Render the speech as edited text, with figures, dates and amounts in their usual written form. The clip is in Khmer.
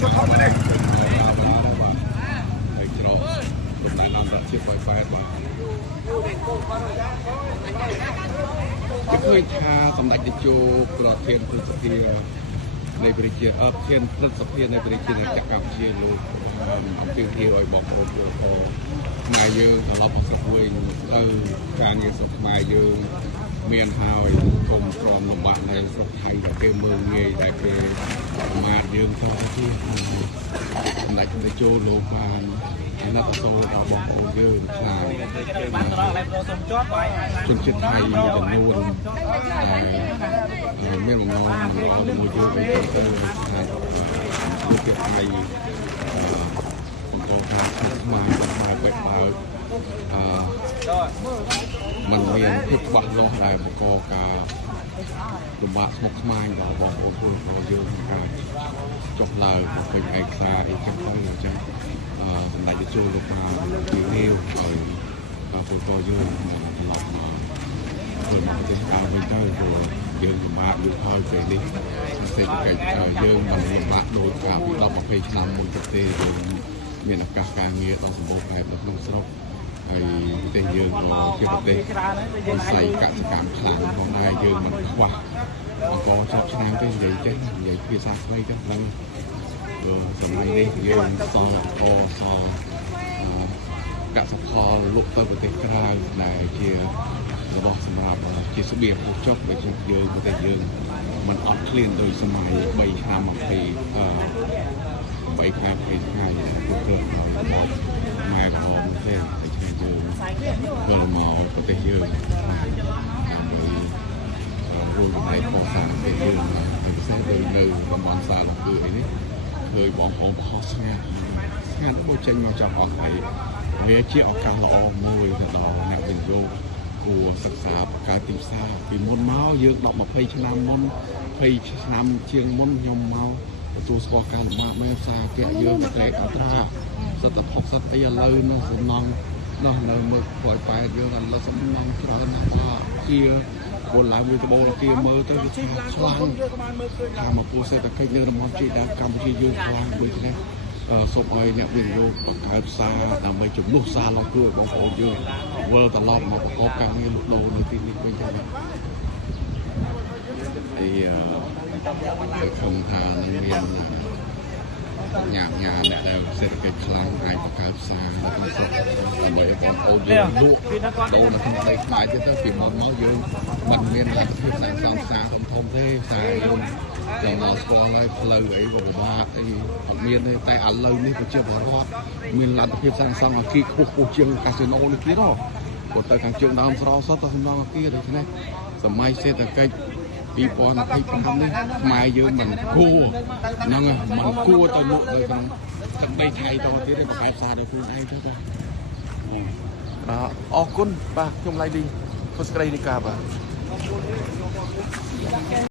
xuất không đây hôm nay làm ra chiếc quay quay vàเคยทาสำนักดิโจประเทศพฤษภีในบริเวณเทียนพฤษภีในบริเวณจักรเชียลูtiêu thiêu ở bọc rộp vô hồ mai dương là lọc sắp quên càng như sắp mai dương miền hào cùng from một bạn này sắp thay là kêu mơ nghề đại kê mà dương cho chứ đại cái chô lô bàn nó có tô ở bọc rộp dương chân chân thay là luôn mấy lòng ngon ở mùa dương cái cái thayมาเปิดมามันเรียนพิบัติรออะไรประกอบกับลมบาสมกไม้บอกบอกโอ้โหเราเยอะกันจบเลยเป็นเอกสารที่จะต้องจะไหนจะโจลงมาดีเร็วไปพวกเราเยอะตลอดมาเพื่อนมาจะเอาไปได้ตัวเยอะมาดูเท่าไปดิเสร็จกันเยอะมันมาโดยการที่เรามาไปชนะมุนกเตโดยមានឱកាសការងារដល់សម្បូរបែបនៅក្នុងស្រុកហើយប្រទេសយើងក៏ជាប្រទេសវិស័យកសិកម្មខ្លាំងផងដែរយើងមិនខ្វះអង្គចាប់ឆ្នាំទេនិយាយចេះនិយាយភាសាស្ដីទៅហ្នឹងសម័យនេះយើងសល់សល់កសិផលលក់ទៅប្រទេសក្រៅដែលជារបស់សម្រាប់ជាស្បៀងពុះចុកដូចជាយើងប្រទេសយើងមិនអត់ឃ្លានដោយសម័យ3ឆ្នាំ20បីខែថ្ងៃពួកគាត់មកម៉ែផងទេតែយើងធ្វើមកប្រទេសយើងរួចតែផងសាប្រទេសយើងពិសេសដូចនៅតំបន់សាឡគឺអីនេះឃើញបងប្អូនបោះស្ងាត់ដូចចេញមកចាប់អស់ហើយវាជាឱកាសល្អមួយទៅដល់អ្នកវិនិយោគគួរសិក្សាបង្កើតទីផ្សារពីមុនមកយើង10-20ឆ្នាំមុន20ឆ្នាំជាងមុនខ្ញុំមកទទួលស្គាល់ការលំបាកមែនសារគេយើងតែអត្រាសិតតែ60អីឥឡូវនោះសំណងនោះនៅមើលព្រោះប៉ែយើងឥឡូវសំណងច្រើនណាស់ជាពលឡើងវាដបូលគេមើលទៅវាខ្លាំងថាមកគូសេដ្ឋកិច្ចនៅតំបន់ជីដាកម្ពុជាយើងខ្លាំងដូចនេះសូមឲ្យអ្នកវិនិយោគបង្កើតផ្សារដើម្បីជំនួសសារឡោះគឺបងប្អូនយើងវិលត្រឡប់មកប្រកបការងារលក់ដូរនៅទីនេះវិញទៅហើយឃើញថានឹងមានញ៉ាំអ្នកដែលសេដ្ឋកិច្ចខ្លាំងអាចបង្កើតផ្សារនៅក្នុងស្រុកដើម្បីឲ្យបងប្អូនយើងលក់ដូរនៅក្នុងដីខ្មែរទៀតទៅពីមុនមកយើងមិនមានលទ្ធភាពសាងសង់ផ្សារធំទេផ្សារយើងដល់មកស្គាល់ហើយផ្លូវអីពិបាកអីអត់មានទេតែឥឡូវនេះប្រជាពលរដ្ឋមានលទ្ធភាពសាងសង់អគារខ្ពស់ជាងកាស៊ីណូនេះទៀតហ៎ព្រោះទៅខាងជើងដើមស្រោសុទ្ធតែសំណង់អគារដូច្នេះសម័យសេដ្ឋកិច្ច2025នេះខ្មែរយើងមិនគួរហ្នឹងមិនគួរទៅលក់នៅក្នុងទឹកដីថៃតទៀតទេប្រហែលផ្សារដល់ខ្លួនឯងទៅបងអរគុណបាទខ្ញុំឡៃលីខុសក្តីនីកាបាទ